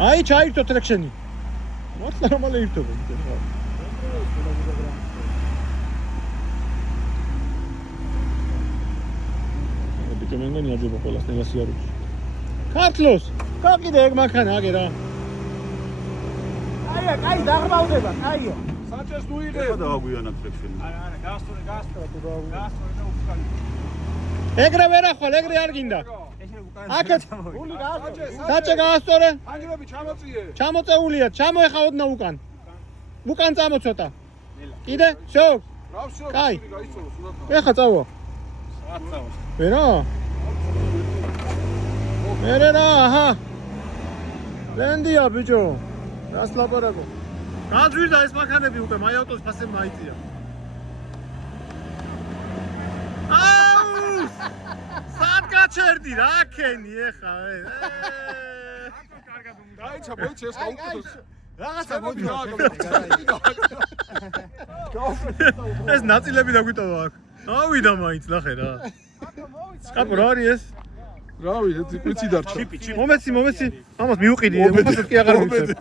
აი ჩაირთო ტრექშენი. მართლა რომ არ ერთობა იმიტომ რა. მე მგონია ჯობა ყველას ნეგასი არ აქვს. ქართლოს, გაყიდე ეგ მანქანა აგე რა. აია, კაი დაღრმავდება, კაიო. საჭეს თუ იღე. ხოდა აგვიანა ტრექშენი. არა, გასწორე და უკან. ეგრე ვერ ახვალ, ეგრე არ გინდა. აკეთ, გული გაასწორე. საჭე გაასწორე. ანგრები ჩამოწიე. ჩამოწეულია, ჩამოეხა ოდნა უკან. უკან წამოცოტა. კიდე? всё. რა всё, კაი. გაიწოვო სულათა. ეხა წავო. საათ წავო. ვერა? მერე რა, აჰა. ბენდია ბიჭო. რას ლაპარაკო? გაძვირდა ეს მანქანები უკვე, მაი ავტოს ფასე მაიწია. აუ! სად გაჩერდი რა ქენი ეხა ე. დაიცა მოიცე ეს გაუკეთოს. რაღაცა მოდი. ეს ნაწილები დაგვიტოვა აქ. ავიდა მაინც ნახე რა. სკაპო რა არის ეს? რავი, ეს კვიცი დარჩა. მომეცი, ამას მიუყიდი, მომეცი კი აღარ ვიცი.